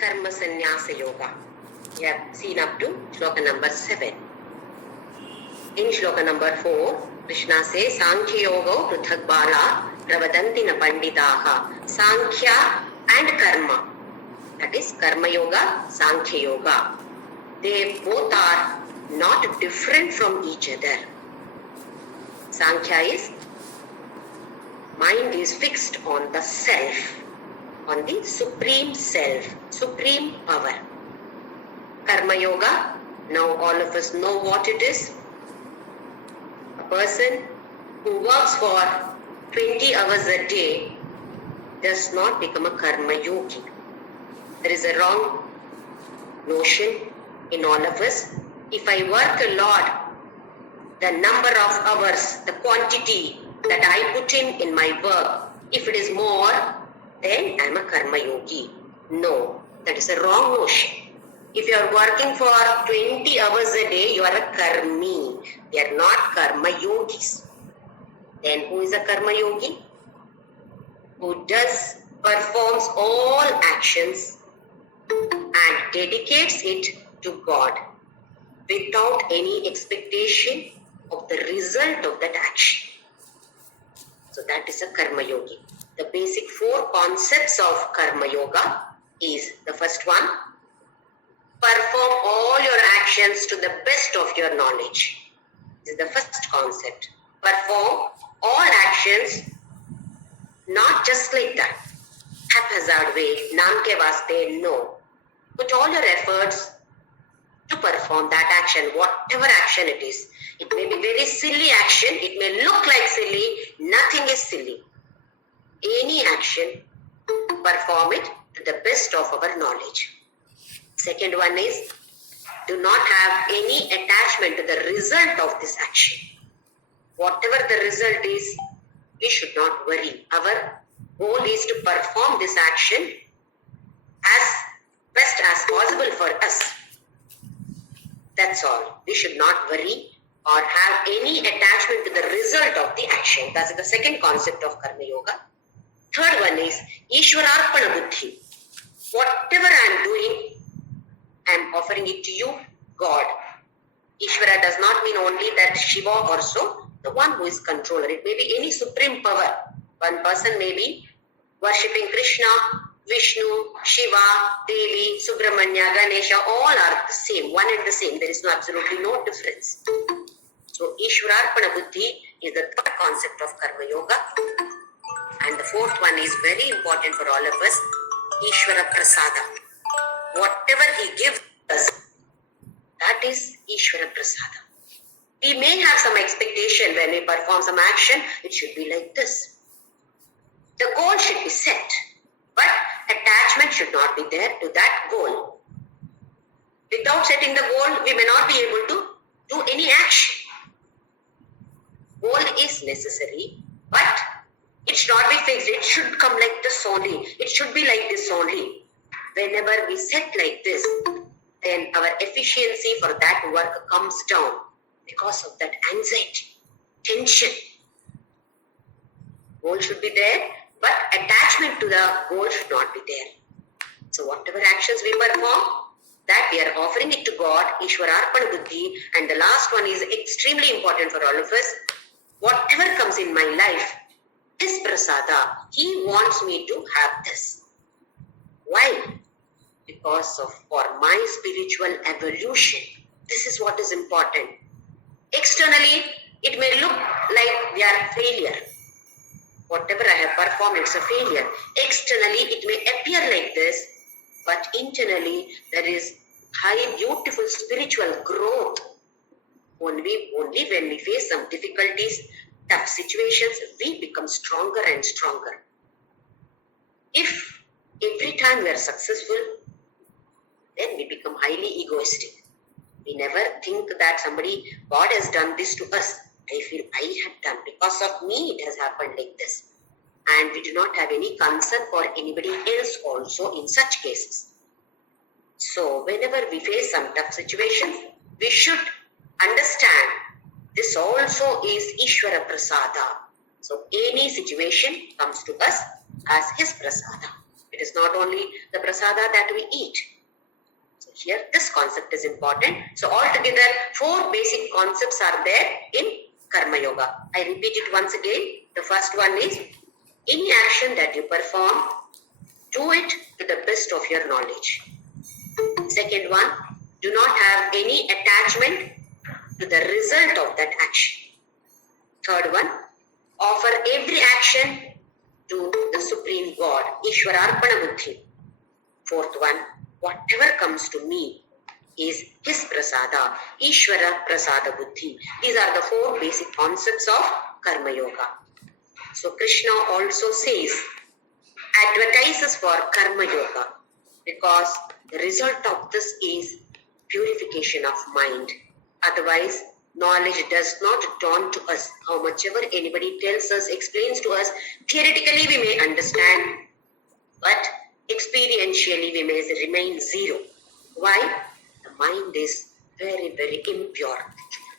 Karma Sannyasa Yoga. We have seen up to Shloka number 7. In Shloka number 4, Krishna says, Sankhya Yoga Pruthak Bala Pravadanti na Panditaha. Sankhya and Karma. That is Karma Yoga, Sankhya Yoga. They both are not different from each other. Sankhya is mind is fixed on the self, on the supreme self, supreme power. Karma Yoga, now all of us know what it is. A person who works for 20 hours a day does not become a Karma Yogi. There is a wrong notion in all of us. If I work a lot, the number of hours, the quantity that I put in my work, if it is more, then I am a Karma Yogi. No, that is a wrong notion. If you are working for 20 hours a day, you are a Karmi. You are not Karma Yogis. Then who is a Karma Yogi? Who performs all actions and dedicates it to God without any expectation of the result of that action. So that is a Karma Yogi. The basic 4 concepts of Karma Yoga is the first one, perform all your actions to the best of your knowledge. This is the first concept. Perform all actions not just like that, haphazard way, naam ke vaste, no. Put all your efforts to perform that action, whatever action it is. It may be very silly action, it may look like silly, nothing is silly. Any action, perform it to the best of our knowledge. Second one is, do not have any attachment to the result of this action. Whatever the result is, we should not worry. Our goal is to perform this action as best as possible for us. That's all. We should not worry or have any attachment to the result of the action. That's the second concept of Karma Yoga. Third one is Ishwararpana Buddhi. Whatever I am doing, I am offering it to you, God. Ishvara does not mean only that Shiva or so, the one who is controller. It may be any supreme power. One person may be worshipping Krishna, Vishnu, Shiva, Devi, Subramanya, Ganesha, all are the same, one and the same. There is absolutely no difference. So Ishwararpana Buddhi is the third concept of Karma Yoga. And the fourth one is very important for all of us, Ishvara Prasada. Whatever he gives us, that is Ishvara Prasada. We may have some expectation when we perform some action, it should be like this. The goal should be set, but attachment should not be there to that goal. Without setting the goal, we may not be able to do any action. Goal is necessary, but it should not be fixed. It should come like this only. It should be like this only. Whenever we set like this, then our efficiency for that work comes down because of that anxiety, tension. Goal should be there, but attachment to the goal should not be there. So whatever actions we perform, that we are offering it to God, Ishwararpana Buddhi. And the last one is extremely important for all of us. Whatever comes in my life, His prasada, He wants me to have this. Why? Because for my spiritual evolution, this is what is important. Externally, it may look like we are failure. Whatever I have performed, it's a failure. Externally, it may appear like this, but internally, there is high, beautiful spiritual growth. Only when we face some difficulties, tough situations, we become stronger and stronger. If every time we are successful, then we become highly egoistic. We never think that God has done this to us. I feel I have done. Because of me, it has happened like this. And we do not have any concern for anybody else also in such cases. So whenever we face some tough situations, we should understand this also is Ishvara Prasada. So any situation comes to us as His Prasada. It is not only the prasada that we eat. So here this concept is important. So altogether 4 basic concepts are there in Karma Yoga. I repeat it once again. The first one is any action that you perform, do it to the best of your knowledge. Second one, do not have any attachment to the result of that action. Third one, offer every action to the Supreme God, Ishvara Arpana Buddhi. Fourth one, whatever comes to me is His Prasada, Ishvara Prasada Buddhi. These are the 4 basic concepts of Karma Yoga. So Krishna also says, advertises for Karma Yoga, because the result of this is purification of mind. Otherwise, knowledge does not dawn to us. How much ever anybody tells us, explains to us, theoretically we may understand, but experientially we may remain zero. Why? The mind is very, very impure.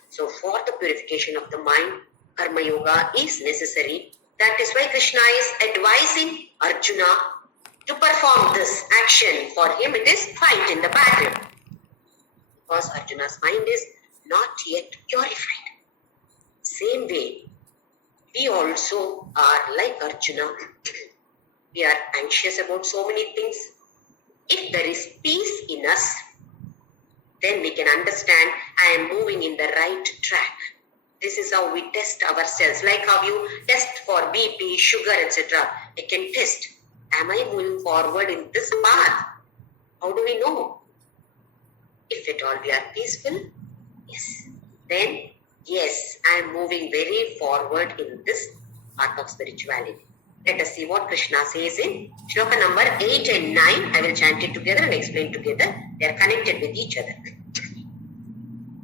So for the purification of the mind, Karma Yoga is necessary. That is why Krishna is advising Arjuna to perform this action. For him it is fight in the battle, because Arjuna's mind is not yet purified. Same way, we also are like Arjuna. We are anxious about so many things. If there is peace in us, then we can understand I am moving in the right track. This is how we test ourselves. Like how you test for BP, sugar, etc. I can test. Am I moving forward in this path? How do we know? If at all we are peaceful, yes. Then, yes, I am moving very forward in this path of spirituality. Let us see what Krishna says in Shloka number 8 and 9. I will chant it together and explain together. They are connected with each other.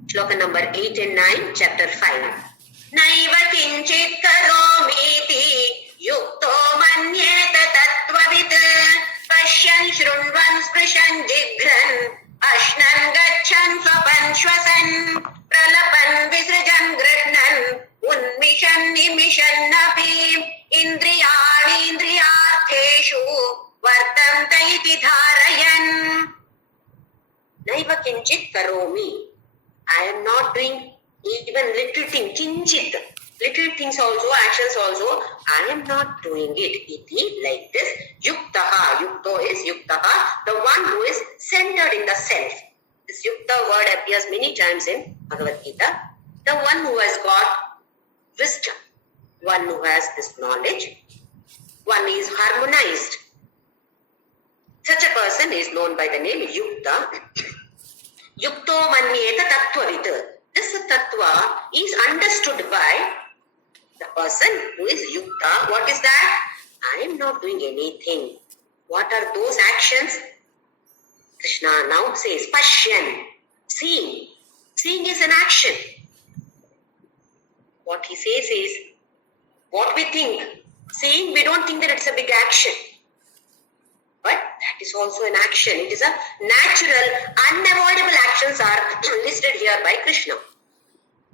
Shloka number 8 and 9, chapter 5. Naiva kinchit karomiti yukto manyeta tattvavid pashyan shrunvan sprishan jigran ashnan gachan swapan shwasan pralapan visrajan gridnan unmishan nimishan napi indriyani indriyartheshu vartanta iti dharayan. Naiva kinchit karomi. I am not doing even little thing, kinchit. Little things also, actions also, I am not doing it. Iti, like this. Yuktaha. Yukto is yuktaha, the one who is centered in the self. This yukta word appears many times in Bhagavadgita. The one who has got wisdom. One who has this knowledge. One is harmonized. Such a person is known by the name Yukta. Yukto manyeta tattvavid. This tattva is understood by the person who is yukta. What is that? I am not doing anything. What are those actions? Krishna now says, Pashyan, seeing. Seeing is an action. What he says is, what we think. Seeing, we don't think that it's a big action. But that is also an action. It is a natural, unavoidable actions are listed here by Krishna.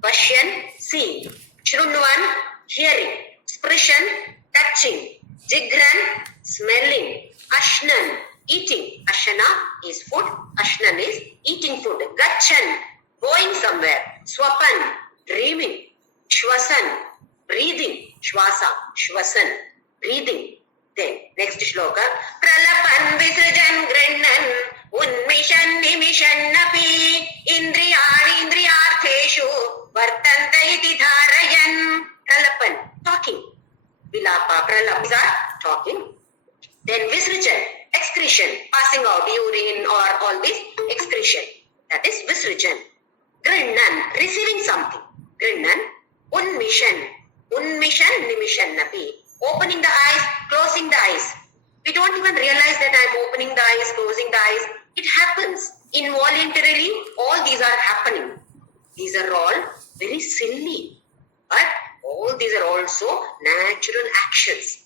Pashyan, seeing. Shrunvan, hearing. Sprishan, touching. Jigran, smelling. Ashnan, eating. Ashana is food. Ashnan is eating food. Gachan, going somewhere. Swapan, dreaming. Shwasan, breathing. Shwasa, shwasan, breathing. Then, next shloka. Pralapan visrajan grinnan unmishan nimishan napi indriyani indriyartheshu vartanta iti dharayan. Pralapan, talking. Vilapa, pralap are talking. Then visrajan, excretion, passing out urine or all this excretion. That is visrajan. Grinnan, receiving something. Grinnan, unmishan. Unmishan nimishan napi. Opening the eyes, closing the eyes. We don't even realize that I'm opening the eyes, closing the eyes. It happens. Involuntarily, all these are happening. These are all very silly. But all these are also natural actions.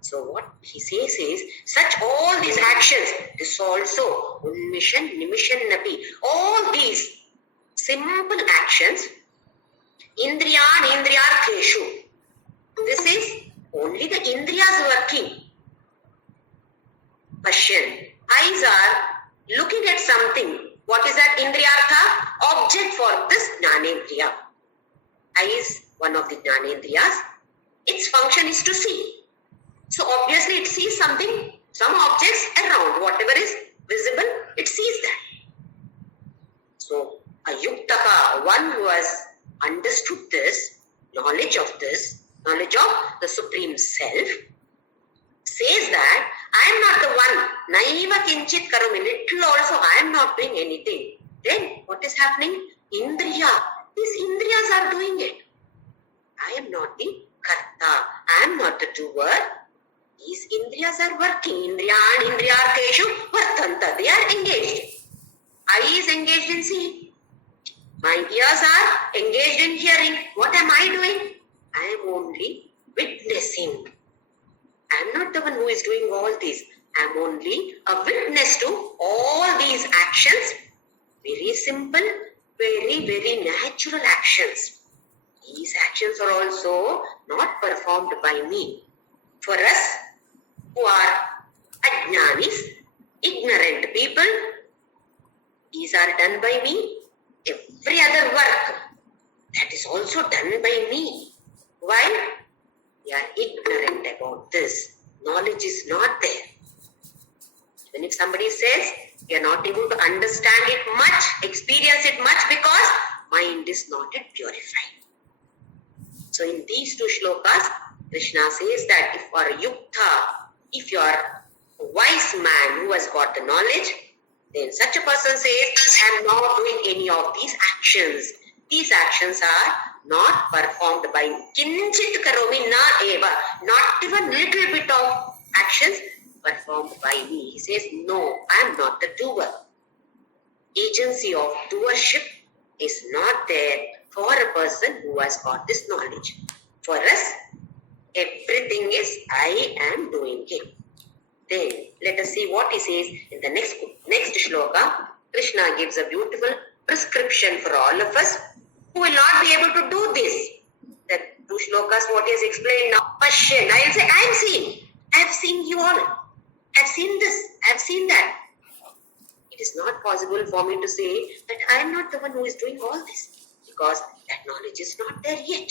So what he says is, such all these actions, this also, unmishan, nimishan napi. All these simple actions, indriyan, indriyartheshu. This is only the indriyas working. Pashyan. Eyes are looking at something. What is that? Indriyartha? Object for this Jnanendriya. Eye is one of the Jnanendriyas. Its function is to see. So obviously it sees something, some objects around. Whatever is visible, it sees that. So a yuktaka, one who has understood this, knowledge of the Supreme Self, says that I am not the one. Naiva kinchit karomi. Little also I am not doing anything. Then what is happening? Indriya. These indriyas are doing it. I am not the karta. I am not the doer. These indriyas are working. Indriyan indriyarteshu vartanta. They are engaged. Eye is engaged in seeing. My ears are engaged in hearing. What am I doing? I am only witnessing. I am not the one who is doing all this. I am only a witness to all these actions. Very simple, very, very natural actions. These actions are also not performed by me. For us who are ajnanis, ignorant people, these are done by me. Every other work, that is also done by me. Why? We are ignorant about this. Knowledge is not there. Even if somebody says, we are not able to understand it much, experience it much, because mind is not yet purified. So in these two shlokas, Krishna says that if you are a yukta, if you are a wise man who has got the knowledge, then such a person says, I am not doing any of these actions. These actions are not performed by kinchit karomi na eva. Not even little bit of actions performed by me. He says, no, I am not the doer. Agency of doership is not there for a person who has got this knowledge. For us, everything is I am doing it. Then let us see what he says in the next shloka. Krishna gives a beautiful prescription for all of us who will not be able to do this. The two shlokas, what he has explained now. Pashyan, I will say, I am seeing. I have seen you all. I have seen this. I have seen that. It is not possible for me to say that I am not the one who is doing all this, because that knowledge is not there yet.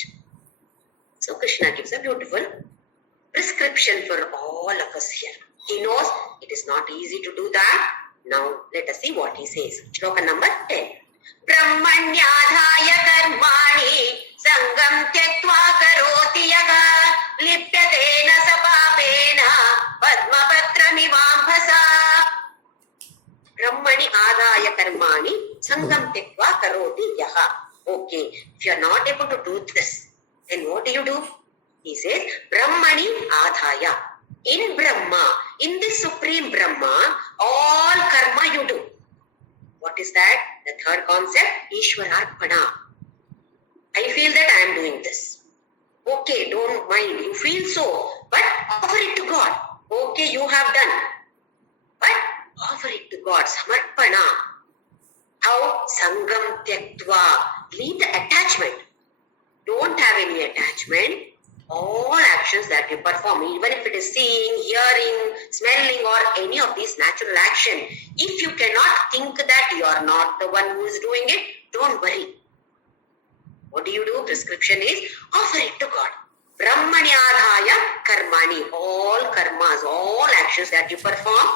So Krishna gives a beautiful prescription for all of us here. He knows it is not easy to do that. Now let us see what he says. Shloka number 10. Brahmanyadhaya karmani sangam tyaktva karoti yaga lipyatena sapapena padmapatra mivambhasa. Brahmani adhaya karmani sangam tyaktva karoti yaga. Okay, if you are not able to do this, then what do? He says, Brahmani adhaya. In Brahma, in the Supreme Brahma, all karma you do. What is that? The third concept, Ishwararpana. I feel that I am doing this. Okay, don't mind. You feel so, but offer it to God. Okay, you have done. But offer it to God. Samarpana. How? Sangam tyaktva. Leave the attachment. Don't have any attachment. All actions that you perform, even if it is seeing, hearing, smelling, or any of these natural action, if you cannot think that you are not the one who is doing it, don't worry. What do? Prescription is offer it to God. Brahmani adhaya karmani. All karmas, all actions that you perform,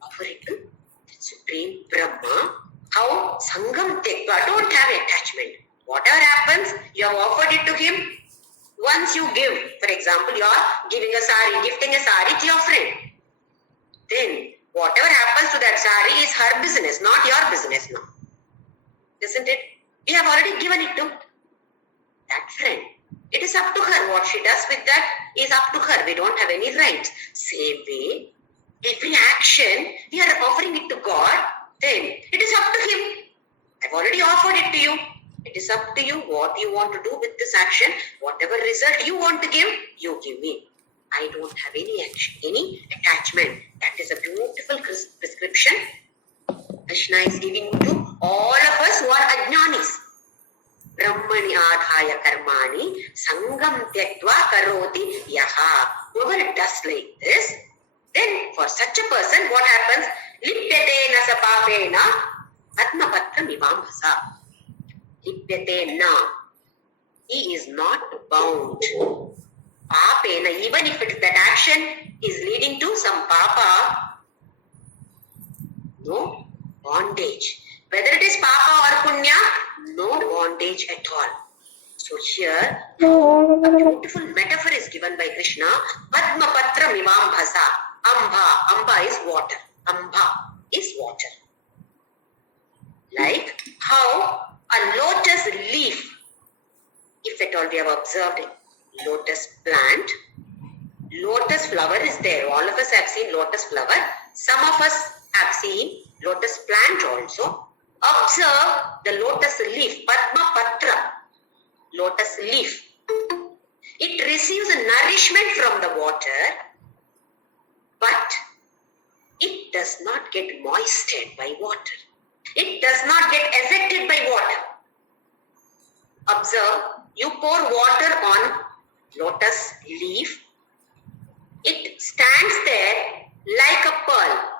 offer it to the Supreme Brahma. How? Sangam tekva. Don't have attachment. Whatever happens, you have offered it to Him. Once you give, for example, you are giving a sari, gifting a sari to your friend. Then, whatever happens to that sari is her business, not your business now. Isn't it? You have already given it to that friend. It is up to her. What she does with that is up to her. We don't have any rights. Same way, every action, we are offering it to God, then it is up to Him. I've already offered it to you. It is up to you what you want to do with this action. Whatever result you want to give, you give me. I don't have any action, any attachment. That is a beautiful prescription Krishna is giving to all of us who are ajnanis. Brahmani adhaya karmani sangam tyaktva karoti yaha. Whoever does like this, Then for such a person, what happens? Lipyate na sa papena atmapatra mivambhasa. Lipyate na. He is not bound. Papena, even if that action is leading to some papa, no bondage. Whether it is papa or punya, no bondage at all. So here, a beautiful metaphor is given by Krishna. Padmapatra mivambhasa. Amba is water. Amba is water. Like how a lotus leaf, if at all we have observed lotus plant, lotus flower is there. All of us have seen lotus flower. Some of us have seen lotus plant also. Observe the lotus leaf, Padma Patra, lotus leaf. It receives a nourishment from the water, but it does not get moistened by water. It does not get affected by water. Observe, you pour water on lotus leaf, it stands there like a pearl.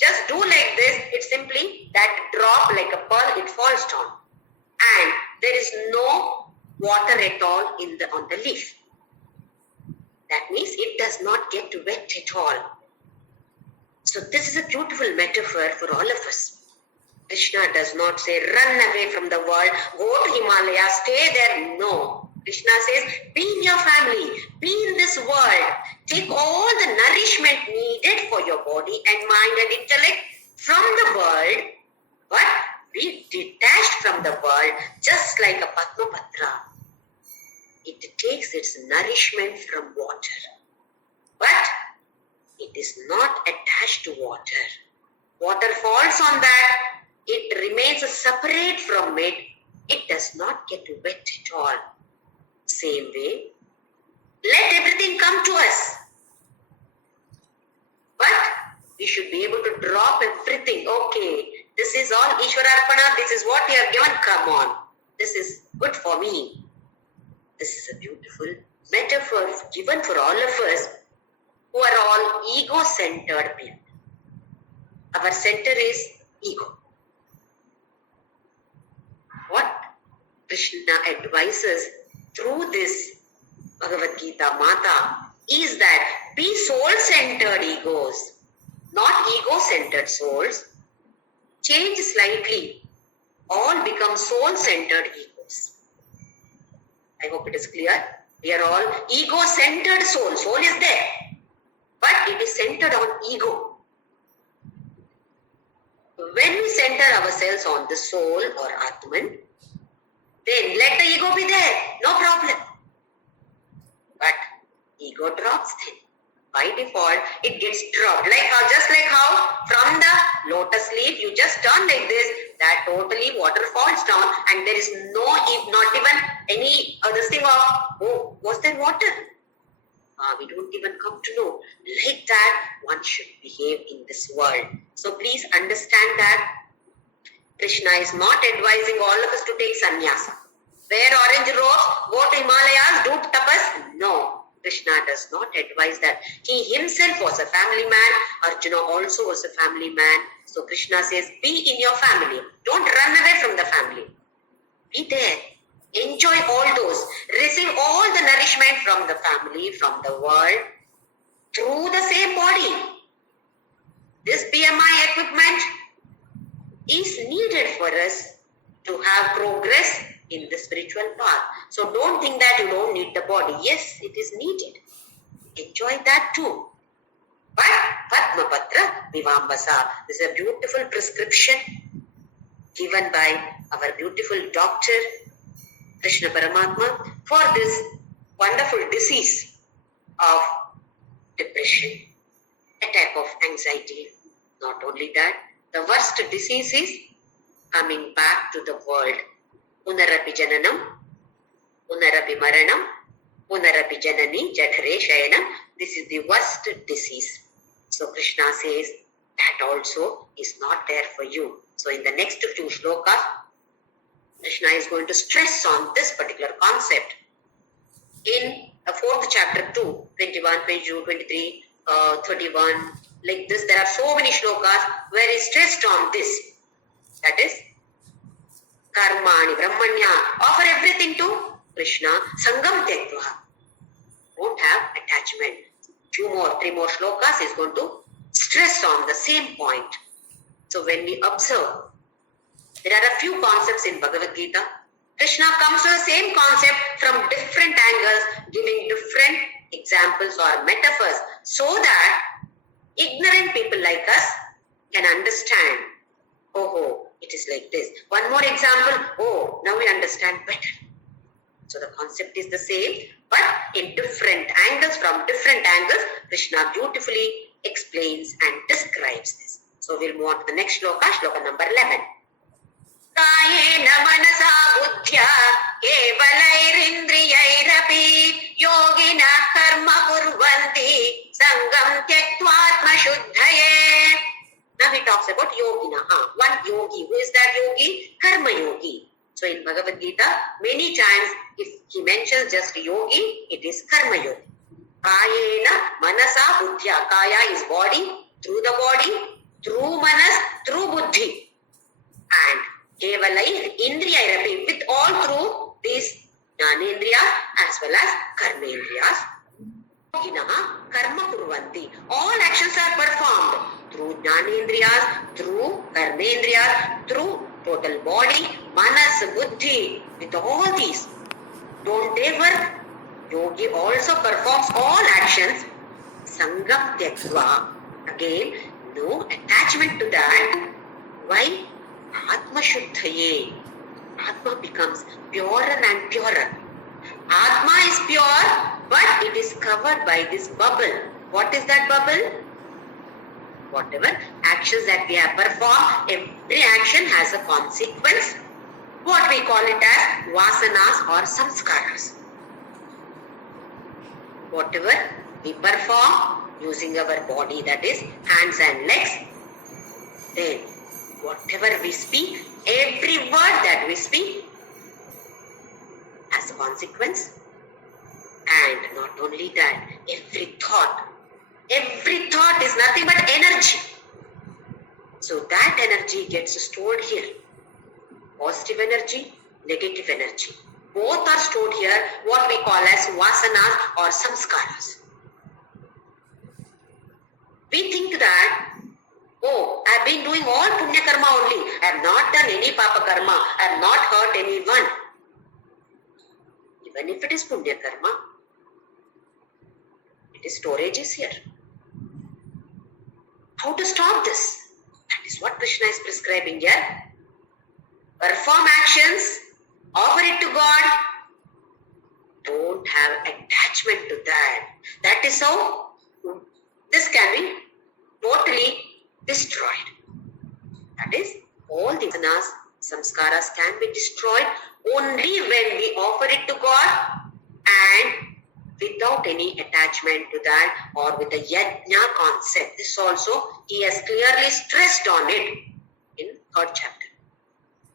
Just do like this, it's simply that drop like a pearl, it falls down. And there is no water at all on the leaf. That means it does not get wet at all. So this is a beautiful metaphor for all of us. Krishna does not say, run away from the world, go to Himalaya, stay there. No. Krishna says, be in your family, be in this world. Take all the nourishment needed for your body and mind and intellect from the world, but be detached from the world, just like a Padmapatra. It takes its nourishment from water, but it is not attached to water. Water falls on that, it remains separate from it. It does not get wet at all. Same way, let everything come to us. But we should be able to drop everything. Okay, this is all Ishwararpana, this is what you have given, come on. This is good for me. This is a beautiful metaphor given for all of us who are all ego-centered people. Our center is ego. What Krishna advises through this Bhagavadgita Mata is that be soul-centered egos, not ego-centered souls. Change slightly, all become soul-centered egos. I hope it is clear. We are all ego-centered souls. Soul is there, but it is centered on ego. When we center ourselves on the soul or Atman, then let the ego be there, no problem. But ego drops then. By default, it gets dropped. Just like how from the lotus leaf, you just turn like this, that totally water falls down and there is not even any other thing of, oh, was there water? We don't even come to know. Like that, one should behave in this world. So please understand that Krishna is not advising all of us to take sannyasa. Wear orange robes, go to Himalayas, do tapas. No. Krishna does not advise that. He himself was a family man. Arjuna also was a family man. So Krishna says, be in your family. Don't run away from the family. Be there. Enjoy all those. Receive all the nourishment from the family, from the world, through the same body. This BMI equipment is needed for us to have progress in the spiritual path. So don't think that you don't need the body. Yes, it is needed. Enjoy that too. But Padmapatra Vivambasa is a beautiful prescription given by our beautiful doctor Krishna Paramatma for this wonderful disease of depression, attack of anxiety. Not only that, the worst disease is coming back to the world. Punarapi jananam, punarapi maranam, punarapi janani jadhare shayanam. This is the worst disease. So Krishna says that also is not there for you. So in the next few shlokas, Krishna is going to stress on this particular concept. In the 4th chapter 2, 21, 22, 23, 31. Like this, there are so many shlokas where he stressed on this. That is, karmani, brahmanya, offer everything to Krishna, sangam tyaktva. Don't have attachment. Three more shlokas is going to stress on the same point. So when we observe, there are a few concepts in Bhagavadgita. Krishna comes to the same concept from different angles, giving different examples or metaphors so that ignorant people like us can understand. Oh, it is like this. One more example. Oh, now we understand better. So the concept is the same, but in different angles, from different angles, Krishna beautifully explains and describes this. So we'll move on to the next shloka, shloka number 11. Kayena manasa buddhya kevalairindrayairapi yogina karma kurvanti sangam tyaktvatma shuddhaye. Now he talks about yogina. One yogi. Who is that yogi? Karma yogi. So in Bhagavad Gita, many times if he mentions just yogi, it is karma yogi. Kayena manasa buddhya. Kaya is body, through the body, through manas, through buddhi. And kevalai indriyairapi, with all through these jnanendriyas as well as karmendriyas. Yoginaha karma kurvanti. All actions are performed through jnanendriyas, through karmendriyas, through total body, manas, buddhi, with all these. Don't they work? Yogi also performs all actions. Sangam tyaktva. Again, no attachment to that. Why? Atma shuddhaye. Atma becomes purer and purer. Atma is pure, but it is covered by this bubble. What is that bubble? Whatever actions that we have performed, every action has a consequence. What we call it as vasanas or samskaras. Whatever we perform using our body, that is hands and legs, then whatever we speak, every word that we speak has a consequence. And not only that, every thought is nothing but energy. So that energy gets stored here. Positive energy, negative energy. Both are stored here, what we call as vasanas or samskaras. We think that, oh, I have been doing all punya karma only. I have not done any papa karma. I have not hurt anyone. Even if it is punya karma, storage is here. How to stop this? That is what Krishna is prescribing here. Perform actions, offer it to God. Don't have attachment to that. That is how this can be totally destroyed. That is, all the vasanas, samskaras can be destroyed only when we offer it to God and without any attachment to that, or with the yajna concept. This also, he has clearly stressed on it in 3rd chapter.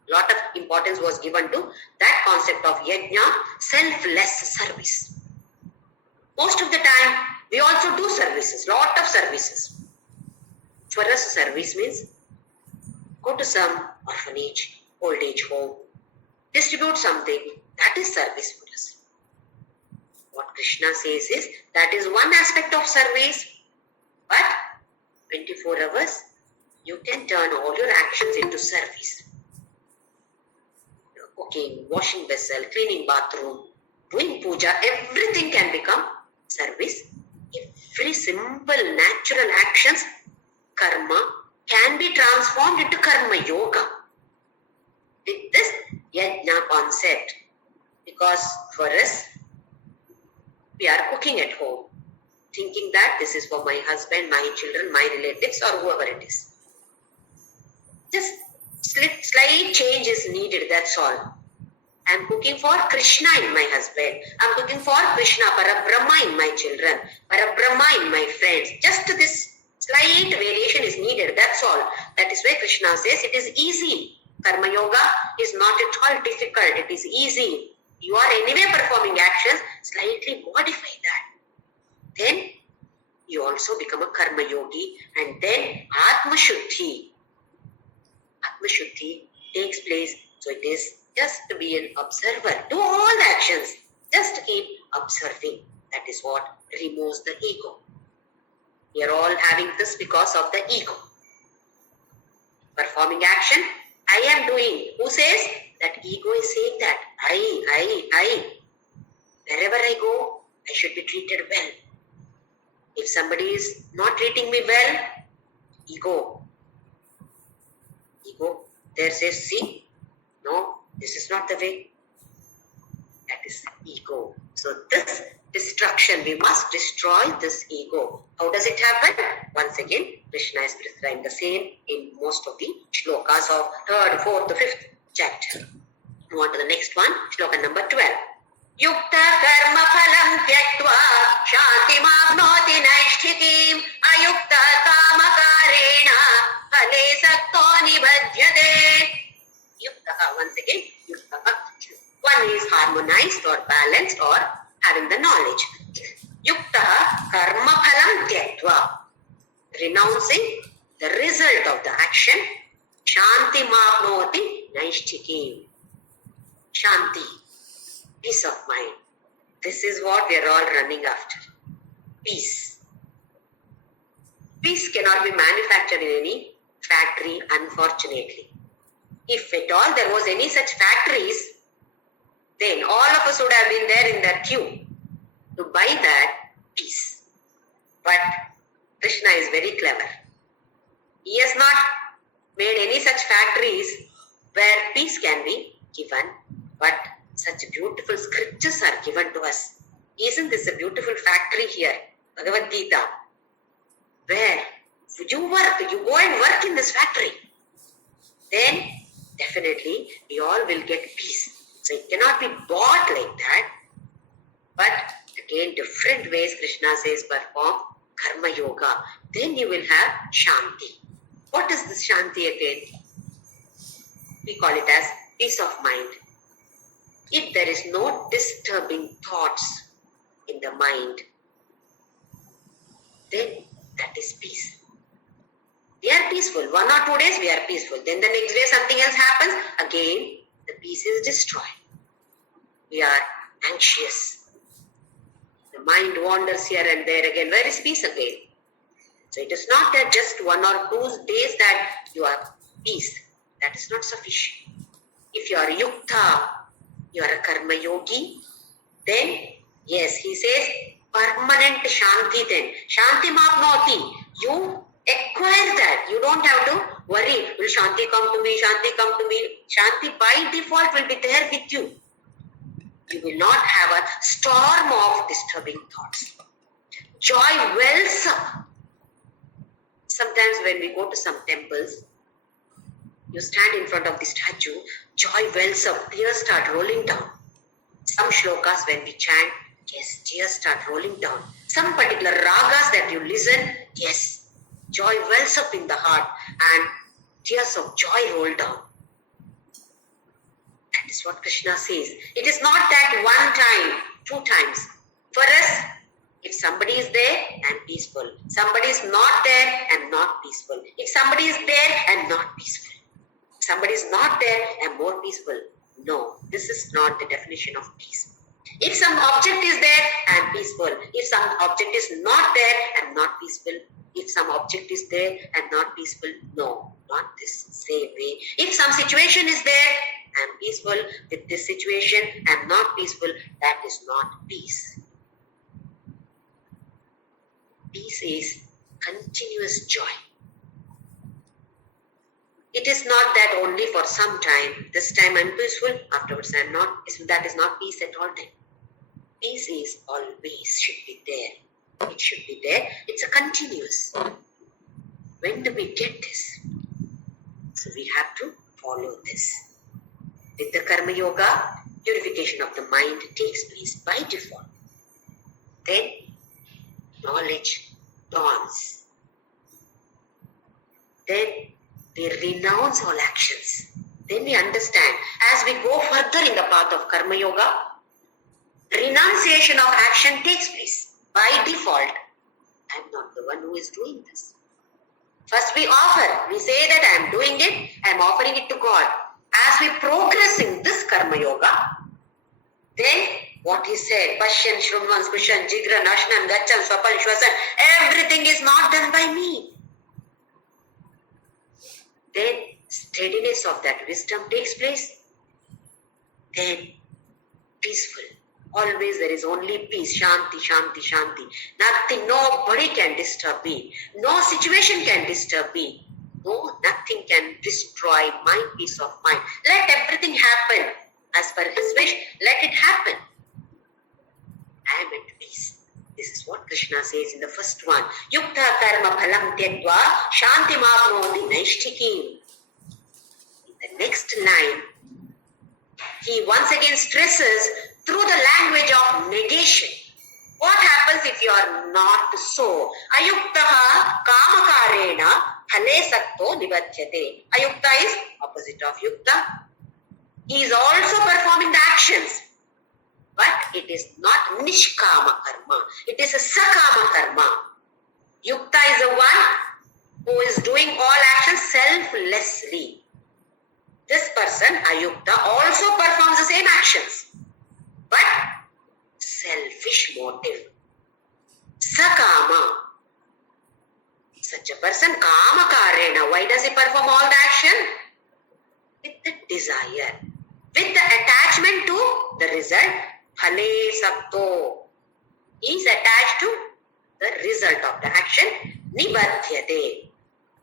Lot of importance was given to that concept of yajna, selfless service. Most of the time, we also do services, lot of services. For us, service means go to some orphanage, old age home, distribute something. That is service for us. What Krishna says is, that is one aspect of service, but 24 hours, you can turn all your actions into service. Cooking, washing vessel, cleaning bathroom, doing puja, everything can become service. Every simple natural actions, karma, can be transformed into karma yoga. With this yajna concept, because for us, we are cooking at home, thinking that this is for my husband, my children, my relatives, or whoever it is. Just slight change is needed, that's all. I am cooking for Krishna in my husband. I am cooking for Krishna, Parabrahma in my children, Parabrahma in my friends. Just this slight variation is needed, that's all. That is why Krishna says it is easy. Karma yoga is not at all difficult, it is easy. You are anyway performing actions, slightly modify that. Then you also become a karma yogi, and then Atma Shuddhi. Atma Shuddhi takes place. So it is just to be an observer. Do all the actions. Just keep observing. That is what removes the ego. We are all having this because of the ego. Performing action, I am doing. Who says? That ego is saying that. I. Wherever I go, I should be treated well. If somebody is not treating me well, ego. There says, see, no, this is not the way. That is ego. So this destruction, we must destroy this ego. How does it happen? Once again, Krishna is prescribing the same in most of the shlokas of 3rd, 4th, 5th chapter. Move on to the next one, shloka number 12. Yukta karma phalam tyaktva shantimapnoti naishtikim ayukta kamakarena phale sakto nibhadyate. Yukta, once again, yukta. One is harmonized or balanced or having the knowledge. Yukta karma phalam tyaktva, renouncing the result of the action. Shanti mapnoti naishtikim. Shanti, peace of mind. This is what we are all running after. Peace. Peace cannot be manufactured in any factory, unfortunately. If at all there was any such factories, then all of us would have been there in that queue to buy that peace. But Krishna is very clever. He has not made any such factories where peace can be given, but such beautiful scriptures are given to us. Isn't this a beautiful factory here? Bhagavadgita. Where you work, you go and work in this factory. Then definitely we all will get peace. So it cannot be bought like that. But again, different ways Krishna says perform karma yoga. Then you will have shanti. What is this shanti again? We call it as peace of mind. If there is no disturbing thoughts in the mind, then that is peace. We are peaceful. 1 or 2 days we are peaceful. Then the next day something else happens. Again, the peace is destroyed. We are anxious. The mind wanders here and there again. Where is peace again? So it is not that just 1 or 2 days that you are peace. That is not sufficient. If you are yukta, you are a karma yogi, then yes, he says permanent shanti then. Shanti mapnoti. You acquire that. You don't have to worry. Will shanti come to me? Shanti come to me? Shanti by default will be there with you. You will not have a storm of disturbing thoughts. Joy wells up. Sometimes when we go to some temples, you stand in front of the statue, joy wells up, tears start rolling down. Some shlokas when we chant, yes, tears start rolling down. Some particular ragas that you listen, yes, joy wells up in the heart and tears of joy roll down. That is what Krishna says. It is not that 1 time, 2 times. For us, if somebody is there and peaceful, somebody is not there and not peaceful. If somebody is there and not peaceful, somebody is not there and more peaceful. No, this is not the definition of peace. If some object is there and peaceful, if some object is not there and not peaceful, if some object is there and not peaceful, no, not this same way. If some situation is there and peaceful with this situation and not peaceful, that is not peace. Peace is continuous joy. It is not that only for some time, this time I'm peaceful, afterwards I'm not. That is not peace at all time. Peace is always should be there. It should be there. It's a continuous. When do we get this? So we have to follow this. With the karma yoga, purification of the mind takes place by default. Then knowledge dawns. Then we renounce all actions. Then we understand. As we go further in the path of karma yoga, renunciation of action takes place by default. I am not the one who is doing this. First we offer. We say that I am doing it. I am offering it to God. As we progress in this karma yoga, then what he said, Pashyan, Shrunvan, Spushan, Jigran, Ashnan, Gachan, Swapal, Shwasan, everything is not done by me. Then steadiness of that wisdom takes place. Then peaceful. Always there is only peace. Shanti, Shanti, Shanti. Nothing, nobody can disturb me. No situation can disturb me. No, nothing can destroy my peace of mind. Let everything happen as per his wish. Let it happen. I am at peace. This is what Krishna says in the first one. Yukta karma phalam tyaktva shanti mapnoti naishtikim. In the next line, he once again stresses through the language of negation. What happens if you are not so? Ayuktaha kamakarena phale sakto nibadyate. Ayukta is opposite of yukta. He is also performing the actions. But it is not nishkama karma. It is a sakama karma. Yukta is the one who is doing all actions selflessly. This person, Ayukta, also performs the same actions. But selfish motive. Sakama. Such a person, kama karena. Why does he perform all the action? With the desire. With the attachment to the result. Phale sakto. He is attached to the result of the action. Nibadhyate.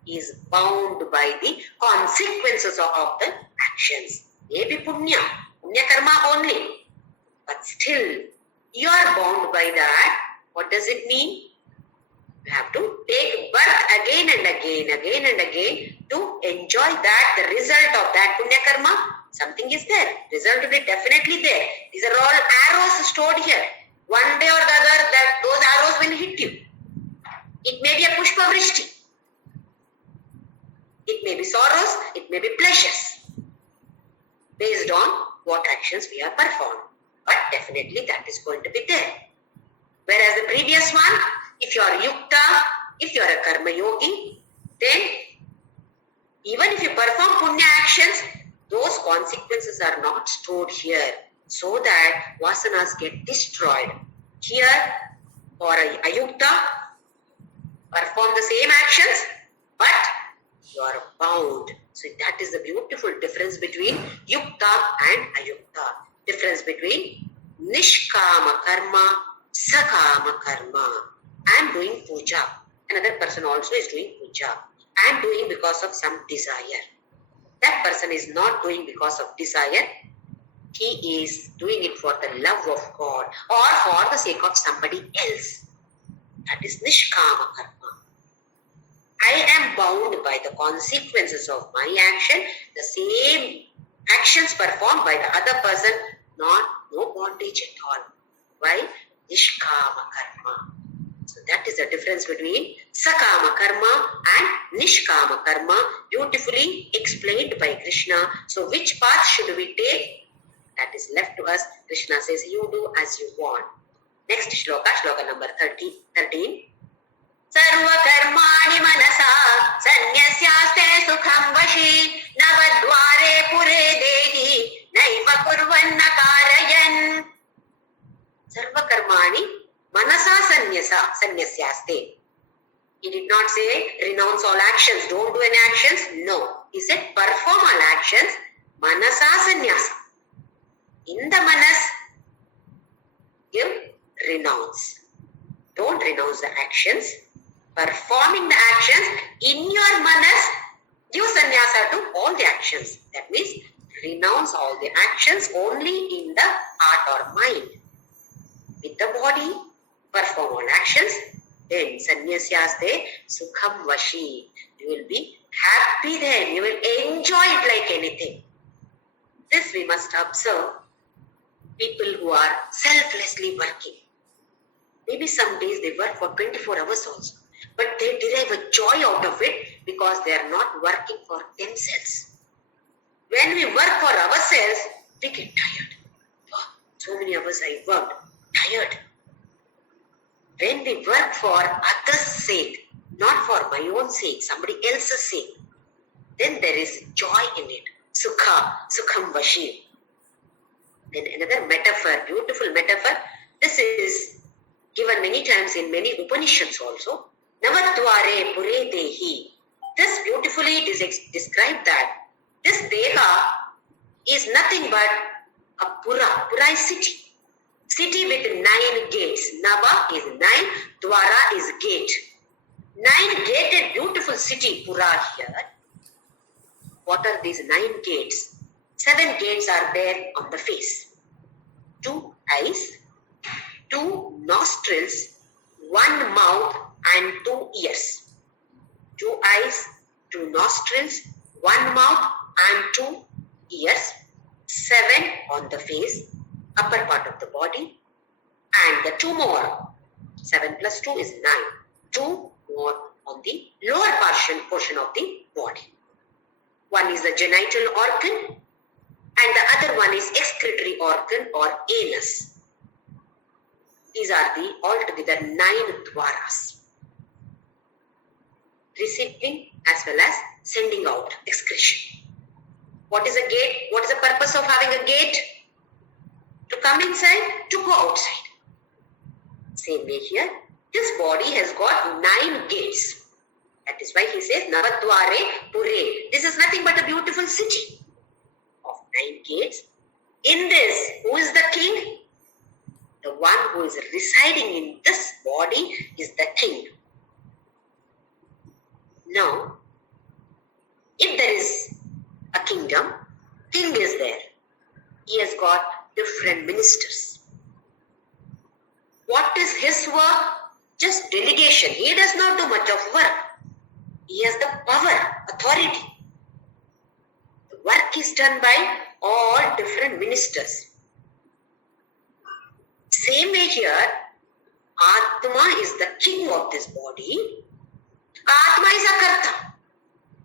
He is bound by the consequences of the actions. Maybe punya karma only. But still, you are bound by that. What does it mean? You have to take birth again and again to enjoy that, the result of that punya karma. Something is there. Result will be definitely there. These are all arrows stored here. One day or the other, those arrows will hit you. It may be a pushpa vrishti. It may be sorrows, it may be pleasures. Based on what actions we have performed. But definitely that is going to be there. Whereas the previous one, if you are yukta, if you are a karma yogi, then even if you perform punya actions, those consequences are not stored here so that vasanas get destroyed. Here, for a ayukta, perform the same actions, but you are bound. So that is the beautiful difference between yukta and ayukta. Difference between nishkama karma, sakama karma. I am doing puja. Another person also is doing puja. I am doing because of some desire. That person is not doing because of desire. He is doing it for the love of God or for the sake of somebody else. That is nishkama karma. I am bound by the consequences of my action, the same actions performed by the other person, no bondage at all. Why? Nishkama karma. So that is the difference between sakama karma and nishkama karma, beautifully explained by Krishna. So which path should we take? That is left to us. Krishna says, you do as you want. Next shloka, shloka number 13. Sarva karmani manasa sanyasyaste sukham vashi navadware pure dehi naiva kurvanna karayan. Sarva karmani manasa sanyasyaste. He did not say renounce all actions, don't do any actions. No. He said perform all actions. Manasa sanyasa. In the manas, give renounce. Don't renounce the actions. Performing the actions in your manas, give sannyasa to all the actions. That means renounce all the actions only in the heart or mind. With the body, perform all actions. Then sannyasaste sukham vashi. You will be happy then. You will enjoy it like anything. This we must observe. People who are selflessly working. Maybe some days they work for 24 hours also. But they derive a joy out of it because they are not working for themselves. When we work for ourselves, we get tired. Oh, so many hours I worked. Tired. When we work for others' sake, not for my own sake, somebody else's sake, then there is joy in it. Sukha, sukham vashi. Then another metaphor, beautiful metaphor. This is given many times in many Upanishads also. Navatvare pure dehi. This beautifully described that this deha is nothing but a pura. Pura is city. City with 9 gates. Nava is 9, Dwara is gate. 9 gated beautiful city, Pura here. What are these 9 gates? 7 gates are there on the face. 2 eyes, 2 nostrils, 1 mouth and 2 ears. 2 eyes, 2 nostrils, 1 mouth and 2 ears. 7 on the face, upper part of the body, and the 2 more. 7 plus 2 is 9. 2 more on the lower portion of the body. One is the genital organ and the other one is excretory organ or anus. These are the altogether 9 dwaras. Receiving as well as sending out excretion. What is a gate? What is the purpose of having a gate? To come inside, to go outside. Same way here, this body has got 9 gates. That is why he says, Navadware Pure. This is nothing but a beautiful city of 9 gates. In this, who is the king? The one who is residing in this body is the king. Now, if there is a kingdom, king is there. He has got different ministers. What is his work? Just delegation. He does not do much of work. He has the power, authority. The work is done by all different ministers. Same way here, Atma is the king of this body. Atma is a karta.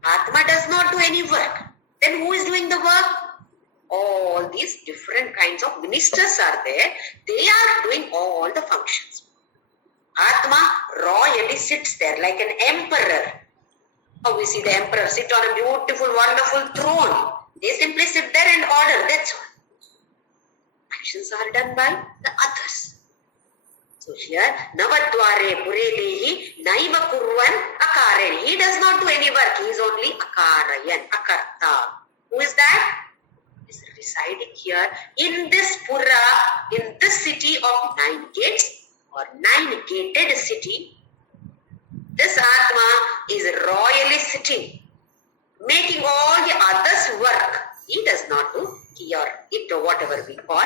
Atma does not do any work. Then who is doing the work? All these different kinds of ministers are there. They are doing all the functions. Atma royally sits there like an emperor. How we see the emperor sit on a beautiful, wonderful throne. They simply sit there and order. That's all. Actions are done by the others. So here, Navadware Puredehi Naiva Kurvan Akarayan. He does not do any work. He is only Akarayan, Akarta. Who is that? He is residing here in this Pura, in this city of 9 gates or 9 gated city. This Atma is royally sitting, making all the others work. He does not do he or it or whatever we call.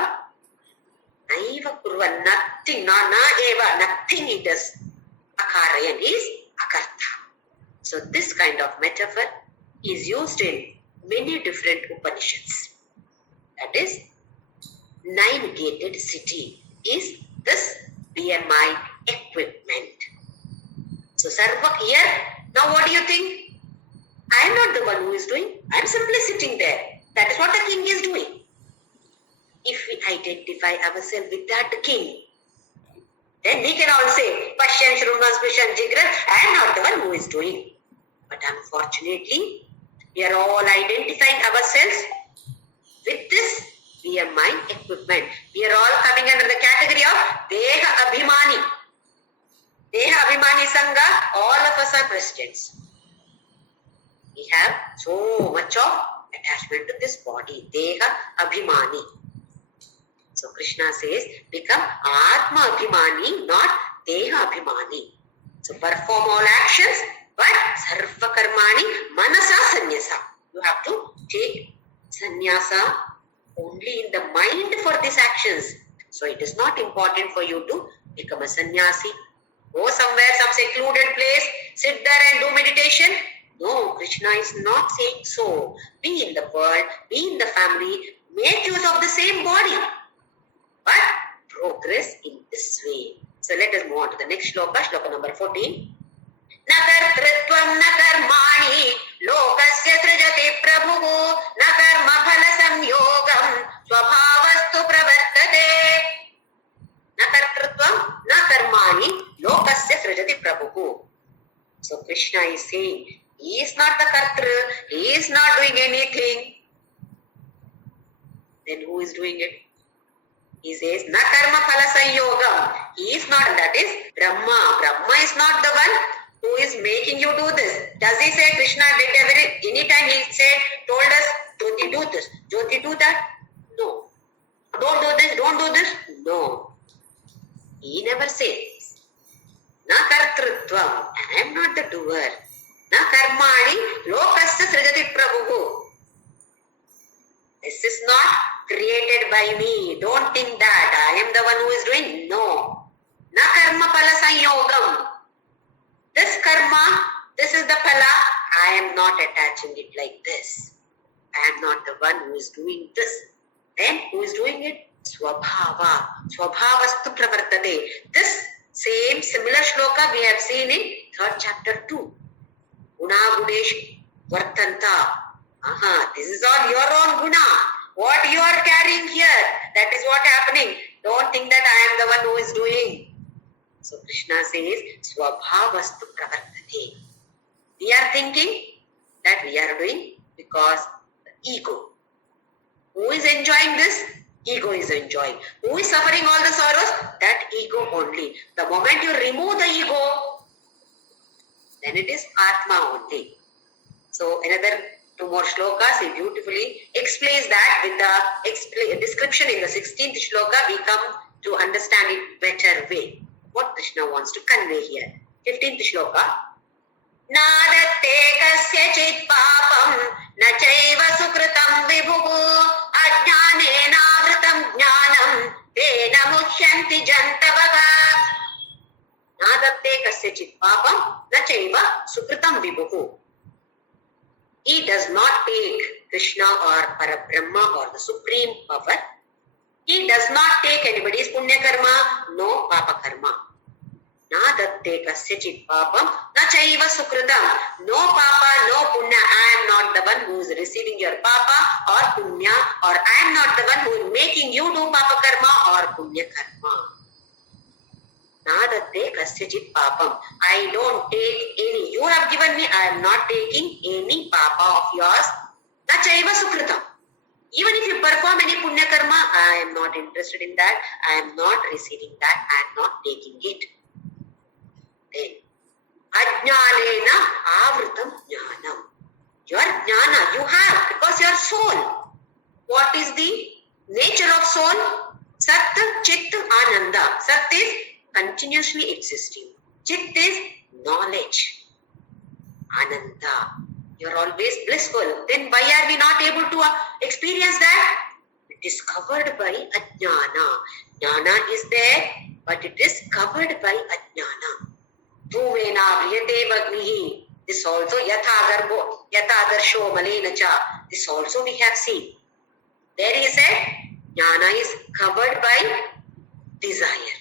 Naiva Kurva, nothing, na eva, nothing he does. Akarayan is Akarta. So this kind of metaphor is used in many different Upanishads. That is, 9 gated city is this BMI equipment. So Sarva here, now what do you think? I am not the one who is doing. I am simply sitting there. That is what the king is doing. If we identify ourselves with that king, then we can all say, Pashyan Shrungan Sprishan Jigran, I am not the one who is doing. But unfortunately, we are all identifying ourselves with this BMI equipment. We are all coming under the category of Deha Abhimani. Deha Abhimani Sangha, all of us are presidents. We have so much of attachment to this body. Deha Abhimani. So Krishna says, become Atma Abhimani, not Deha Abhimani. So perform all actions, but Sarva Karmani Manasa Sannyasa. You have to take sannyasa only in the mind for these actions. So it is not important for you to become a sannyasi. Go somewhere, some secluded place, sit there and do meditation. No, Krishna is not saying so. Be in the world, be in the family, make use of the same body. But progress in this way. So let us move on to the next shloka, shloka number 14. Nakartritvam nakarmani lokasya srijati prabhu nakarma phala samyogam swabhavastu pravartate. Nakartritvam nakarmani is not doing anything. Then who is doing it? He says, na karma phala sanyogam. He is not, that is Brahma. Brahma is not the one who is making you do this. Does he say Krishna did anytime he said, told us, Jyoti do this, Jyoti do that? No. Don't do this, don't do this? No. He never says. Na kartrutvam. I am not the doer. Na karmani lokasya srijati prabhu. This is not created by me. Don't think that I am the one who is doing. No. Na karma phala sanyogam. This karma, this is the phala. I am not attaching it like this. I am not the one who is doing this. Then who is doing it? Swabhava. Swabhavastu pravartate. This same similar shloka we have seen in 3rd chapter 2. Guna gunesh vartanta. This is all your own guna. What you are carrying here, that is what happening. Don't think that I am the one who is doing. So Krishna says, Swabhavastu pravartate. We are thinking that we are doing because the ego. Who is enjoying this? Ego is enjoying. Who is suffering all the sorrows? That ego only. The moment you remove the ego, then it is Atma only. So another 2 more shlokas, he beautifully explains that with the description in the 16th shloka, we come to understand it better way. What Krishna wants to convey here. 15th shloka. Nadatte kasyachit papam na chaiva sukritam vibhu ajnanena vritam jnanam tena muhyanti jantavaga. Nadatte kasyachit papam na chaiva sukritam vibhu. He does not take Krishna or Parabrahma or the supreme power. He does not take anybody's punya karma, no papa karma. Na datte kasyachit papam, na chaiva sukritam. No papa, no punya. I am not the one who is receiving your papa or punya, or I am not the one who is making you do papa karma or punya karma. Nadatte kasyachit papam. I don't take any. You have given me, I am not taking any papa of yours. Na chaiva sukritam. Even if you perform any punya karma, I am not interested in that. I am not receiving that. I am not taking it. Then, ajnanena avritam jnanam. Your jnana, you have, because your soul. What is the nature of soul? Sat, Chit, Ananda. Sat is continuously existing. Chit is knowledge. Ananda. You are always blissful. Then why are we not able to experience that? It is covered by ajnana. Jnana is there, but it is covered by ajnana. Dhumena vriyate vagnihi. This also yatha darsho malena cha. This also we have seen. There he said, jnana is covered by desire.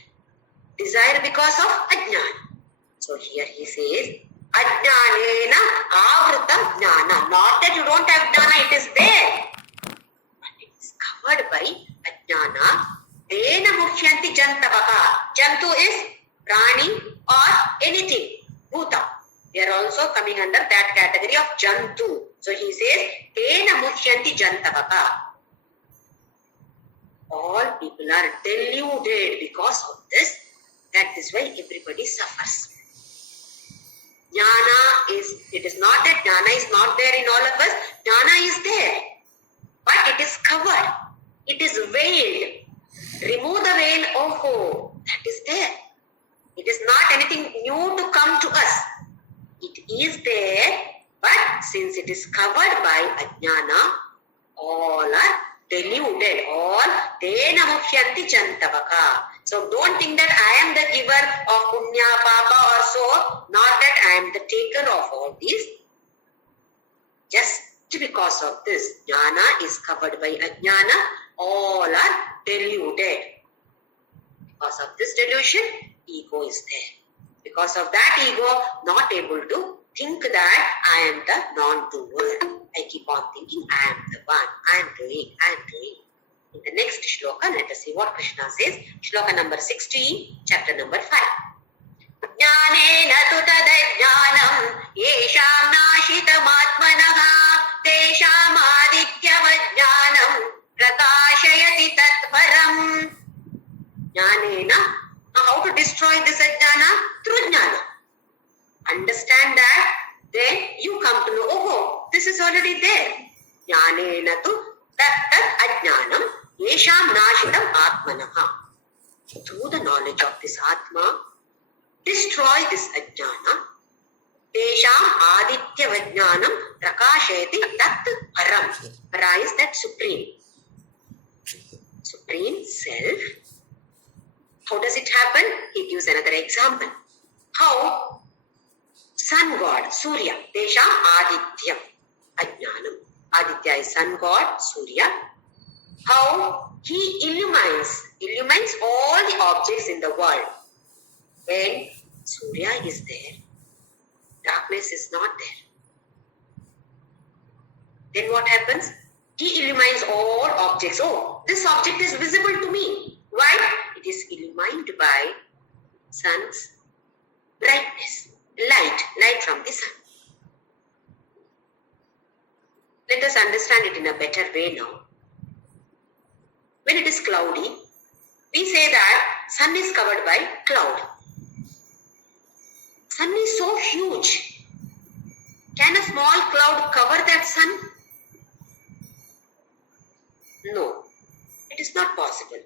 Desire because of ajnana. So here he says, ajnanena avritam jnana. Not that you don't have jnana, it is there. But it is covered by ajnana. Tena muhyanti jantavaka. Jantu is prani or anything. Bhuta. They are also coming under that category of jantu. So he says, tena muhyanti jantavaka. All people are deluded because of this. That is why everybody suffers. Jnana is, it is not that jnana is not there in all of us. Jnana is there. But it is covered. It is veiled. Remove the veil, oh, that is there. It is not anything new to come to us. It is there, but since it is covered by ajnana, all are deluded. All tena muhyanti jantavaka. So don't think that I am the giver of punya, papa or so. Not that I am the taker of all these. Just because of this, jnana is covered by ajnana. All are deluded. Because of this delusion, ego is there. Because of that ego, not able to think that I am the non-doer. I keep on thinking I am the one. I am doing. In the next shloka, let us see what Krishna says. Shloka number 16, chapter number 5. Jnanena tu tadajnanam yesham nashitam atmanaha te this is already there. Jnanena tu tat ajnanam yesham nashitam atmanaha. Through the knowledge of this Atma, destroy this ajnana. Tesham aditya vajnanam prakasheti tat param. Para is that supreme. Supreme self. How does it happen? He gives another example. How sun god, Surya, Tesham Aditya, Ajnanam. Aditya is sun god, Surya. How he illumines all the objects in the world. When Surya is there, darkness is not there. Then what happens? He illumines all objects. Oh, this object is visible to me. Why? It is illumined by sun's brightness, light from the sun. Let us understand it in a better way now. When it is cloudy, we say that sun is covered by cloud. Sun is so huge. Can a small cloud cover that sun? No, it is not possible.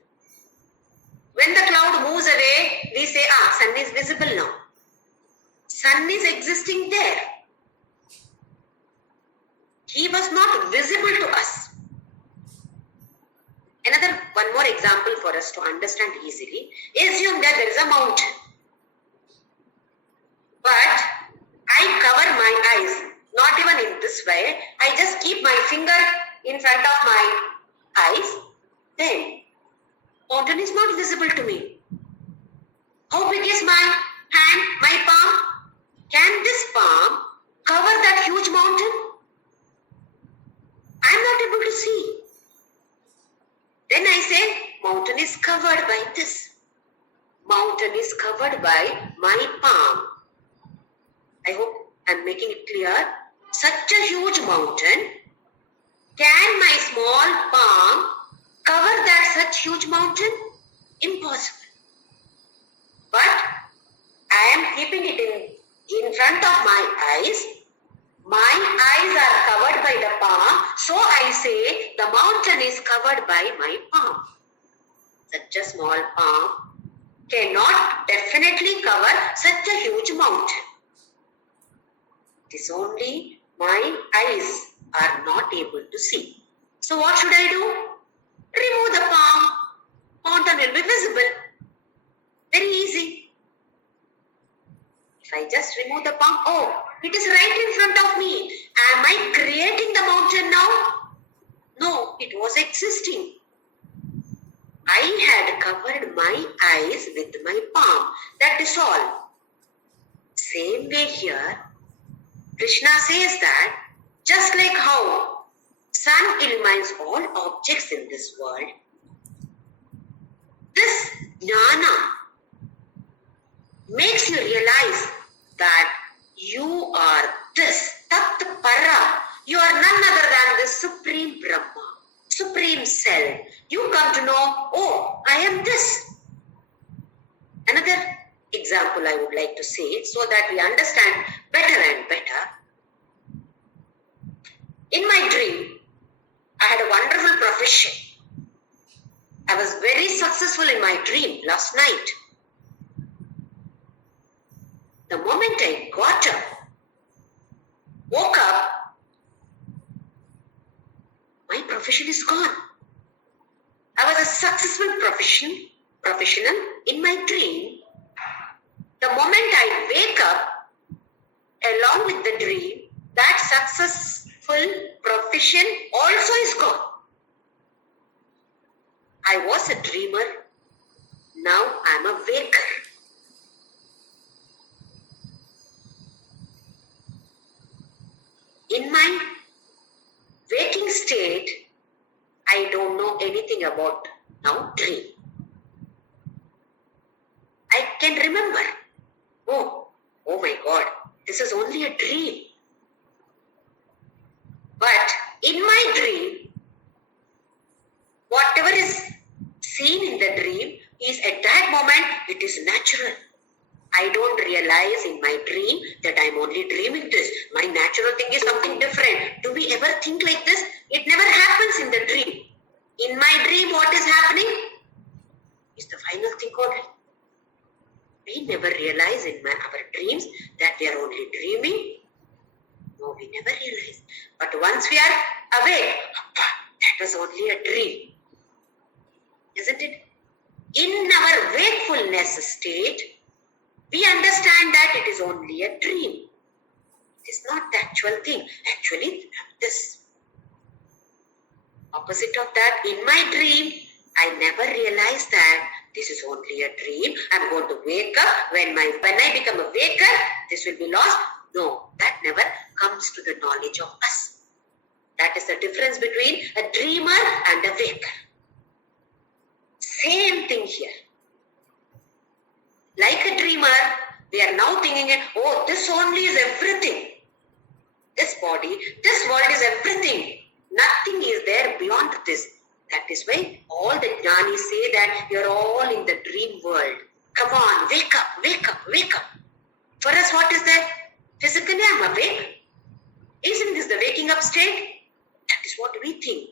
When the cloud moves away, we say, sun is visible now. Sun is existing there. He was not visible to us. One more example for us to understand easily. Assume that there is a mountain. But I cover my eyes, not even in this way. I just keep my finger in front of my eyes. Then, mountain is not visible to me. How big is my hand, my palm? Can this palm cover that huge mountain? I am not able to see. Then I say, mountain is covered by this. Mountain is covered by my palm. I hope I am making it clear. Such a huge mountain, can my small palm cover that such huge mountain? Impossible. But I am keeping it in front of my eyes. My eyes are covered by the palm, so I say the mountain is covered by my palm. Such a small palm cannot definitely cover such a huge mountain. It is only my eyes are not able to see. So what should I do? Remove the palm. Mountain will be visible. Very easy. If I just remove the palm, oh, it is right in front of me. Am I creating the mountain now? No, it was existing. I had covered my eyes with my palm. That is all. Same way here, Krishna says that just like how sun illumines all objects in this world, this jnana makes you realize that you are this, Tat Para. You are none other than the Supreme Brahma, Supreme Self. You come to know, oh, I am this. Another example I would like to say so that we understand better and better. In my dream, I had a wonderful profession. I was very successful in my dream last night. The moment I got up, woke up, my profession is gone. I was a successful professional in my dream. The moment I wake up, along with the dream, that successful profession also is gone. I was a dreamer, now I am a waker. In my waking state, I don't know anything about now dream. I can remember, oh my God, this is only a dream. But in my dream, whatever is seen in the dream is at that moment, it is natural. I don't realize in my dream that I'm only dreaming this. My natural thing is something different. To me, ever think like this? It never happens in the dream. In my dream, what is happening is the final thing only. We never realize in our dreams that we are only dreaming. No, we never realize. But once we are awake, that was only a dream. Isn't it? In our wakefulness state, we understand that it is only a dream. It is not the actual thing. Actually, this. Opposite of that, in my dream, I never realized that this is only a dream. I'm going to wake up. When I become a waker, this will be lost. No, that never comes to the knowledge of us. That is the difference between a dreamer and a waker. Same thing here. Like a dreamer, we are now thinking, oh, this only is everything. This body, this world is everything. Nothing is there beyond this. That is why all the jnanis say that you're all in the dream world. Come on, wake up, wake up, wake up. For us, what is that? Physically, I'm awake. Isn't this the waking up state? That is what we think.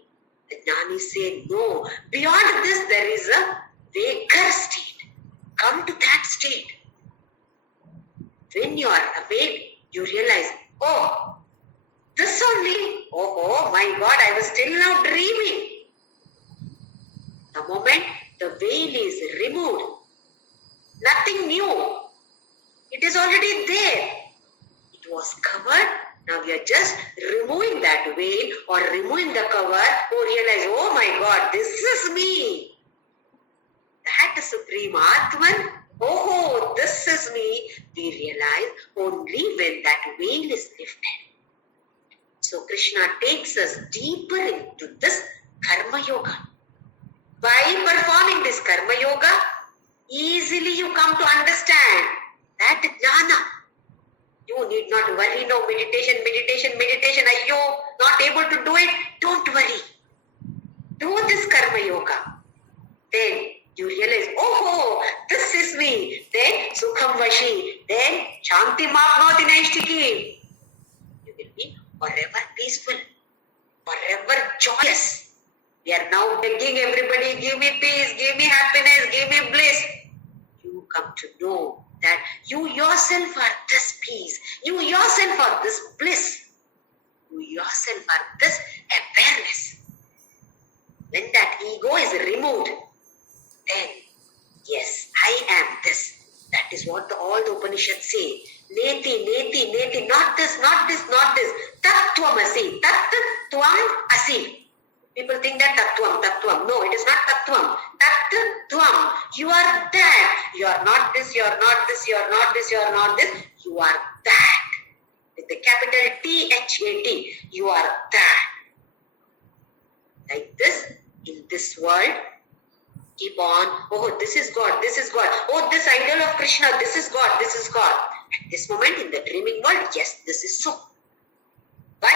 The jnanis say, no. Beyond this, there is a waker state. Come to that state. When you are awake, you realize, oh, this only, oh my God, I was still now dreaming. The moment the veil is removed, nothing new. It is already there. It was covered. Now we are just removing that veil or removing the cover to realize, oh my God, this is me. That Supreme Atman, oh, this is me. We realize only when that veil is lifted. So Krishna takes us deeper into this Karma Yoga. By performing this Karma Yoga, easily you come to understand that jnana. You need not worry, no meditation, ayyo, not able to do it, don't worry. Do this Karma Yoga. Then you realize, oh, this is me. Then Sukham Vashi. Then Shanti Mapnoti Naishtiki. You will be forever peaceful, forever joyous. We are now begging everybody, give me peace, give me happiness, give me bliss. You come to know that you yourself are this peace. You yourself are this bliss. You yourself are this awareness. When that ego is removed, then, yes, I am this. That is what all the Upanishads say. Neti, neti, neti, not this, not this, not this. Tattvam-asi, tat-tvam-asi. People think that tattvam. No, it is not tattvam. Tat-tvam. You are that. You are not this, you are not this, you are not this, you are not this. You are that. With the capital T-H-A-T. You are that. Like this, in this world, keep on, oh, this is God, this is God. Oh, this idol of Krishna, this is God, this is God. At this moment in the dreaming world, yes, this is so. But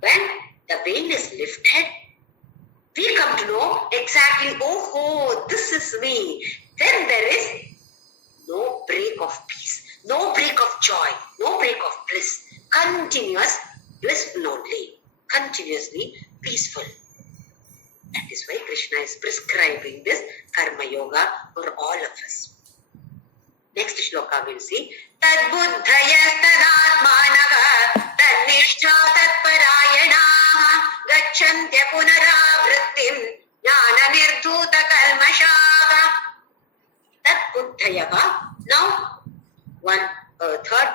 when the veil is lifted, we come to know exactly, oh, this is me. Then there is no break of peace, no break of joy, no break of bliss. Continuous blissful only, continuously peaceful. That is why Krishna is prescribing this Karma Yoga for all of us. Next shloka we'll see. Tad buddhaya tadatmanaha tannishcha tatparayanaha gacchantya punaravrittim jnana nirdhuta kalmashaha. Tad buddhaya. Now, third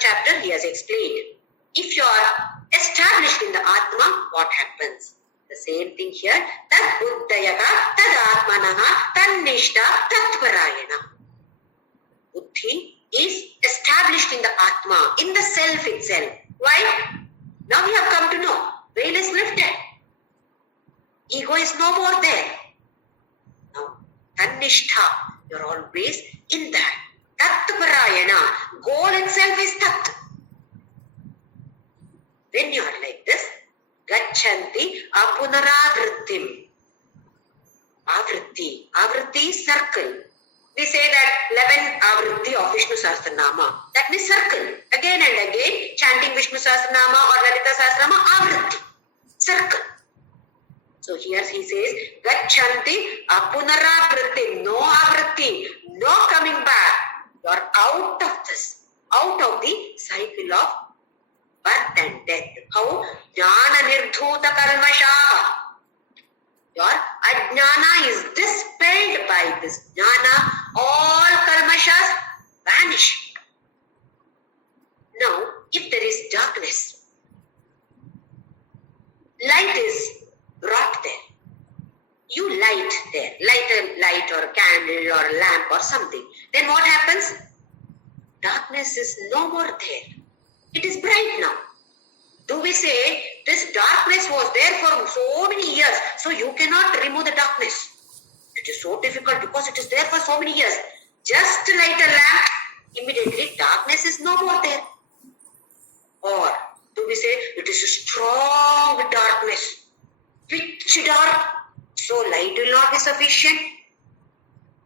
chapter he has explained. If you are established in the Atma, what happens? The same thing here. Tad buddhayaka tad atmanaha tannishta tatparayana. Buddhi is established in the Atma, in the self itself. Why? Now we have come to know. Veil is lifted. Ego is no more there. Now, tannishta, you are always in that. Tatparayana, goal itself is tat. When you are like this, gachanti apunaravrittim. Avritti is circle. We say that 11 Avritti of Vishnu Sahasranama. That means circle. Again and again, chanting Vishnu Sahasranama or Lalita Sahasranama, Avritti. Circle. So here he says, Gachanti apunaravritti, no avritti, no coming back. You are out of this, out of the cycle of birth and death. How? Jnana nirdhuta kalmashaha. Your ajnana is dispelled by this jnana. All kalmashas vanish. Now, if there is darkness, light is brought there. You light there, light a light or a candle or a lamp or something. Then what happens? Darkness is no more there. It is bright now. Do we say this darkness was there for so many years, so you cannot remove the darkness? It is so difficult because it is there for so many years. Just light a lamp, immediately darkness is no more there. Or do we say it is a strong darkness, pitch dark, so light will not be sufficient?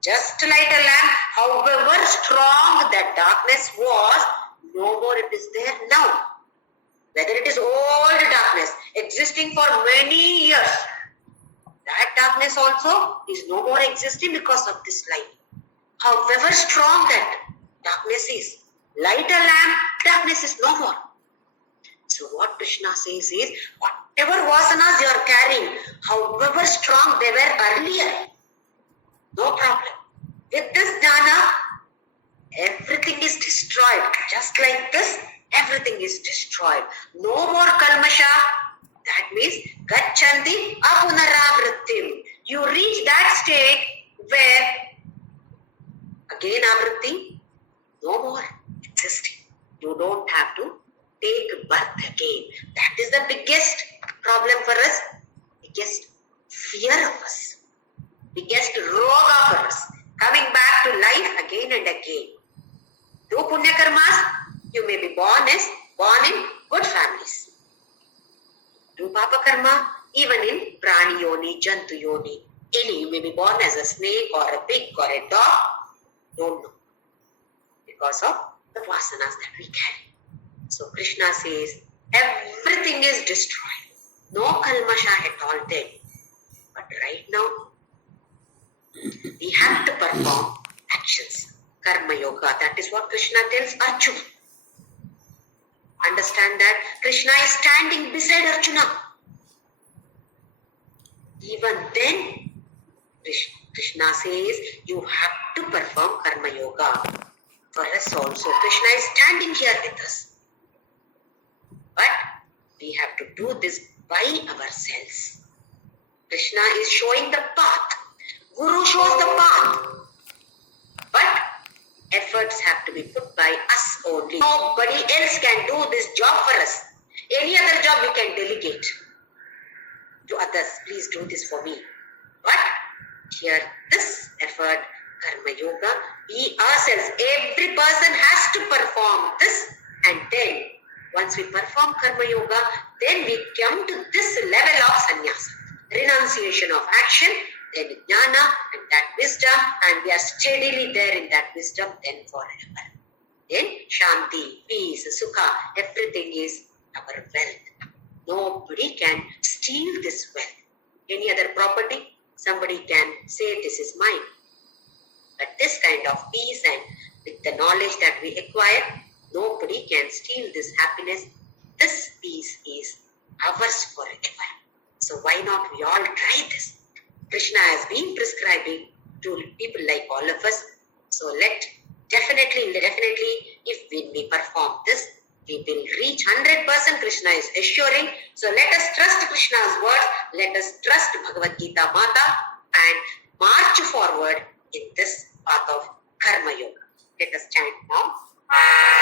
Just light a lamp, however strong that darkness was, no more it is there now. Whether it is old darkness existing for many years, that darkness also is no more existing because of this light. However strong that darkness is, light a lamp, darkness is no more. So what Krishna says is, whatever vasanas you are carrying, however strong they were earlier, no problem. With this jnana, everything is destroyed. Just like this, everything is destroyed. No more kalmasha. That means gachanti apunaravrittim. You reach that state where again avritti, no more existing. You don't have to take birth again. That is the biggest problem for us, biggest fear of us, biggest roga for us. Coming back to life again and again. Do punya karmas, you may be born in good families. Do papa karma, even in prani yoni, jantu yoni. Any, you may be born as a snake or a pig or a dog. Don't know. Because of the vasanas that we carry. So Krishna says, everything is destroyed. No kalmasha at all then. But right now, we have to perform actions. Karma yoga. That is what Krishna tells Arjuna. Understand that Krishna is standing beside Arjuna. Even then, Krishna says, you have to perform karma yoga. For us also, Krishna is standing here with us. But we have to do this by ourselves. Krishna is showing the path. Guru shows the path. But efforts have to be put by us only. Nobody else can do this job for us. Any other job we can delegate to others. Please do this for me. But here, this effort, karma yoga, we ourselves, every person has to perform this, and then once we perform karma yoga, then we come to this level of sannyasa, renunciation of action, then jnana and that wisdom, and we are steadily there in that wisdom then forever. Then shanti, peace, sukha, everything is our wealth. Nobody can steal this wealth. Any other property, somebody can say this is mine. But this kind of peace and with the knowledge that we acquire, nobody can steal this happiness. This peace is ours forever. So why not we all try this? Krishna has been prescribing to people like all of us. So definitely, if we perform this, we will reach 100%. Krishna is assuring. So let us trust Krishna's words. Let us trust Bhagavadgita Mata and march forward in this path of karma yoga. Let us chant now.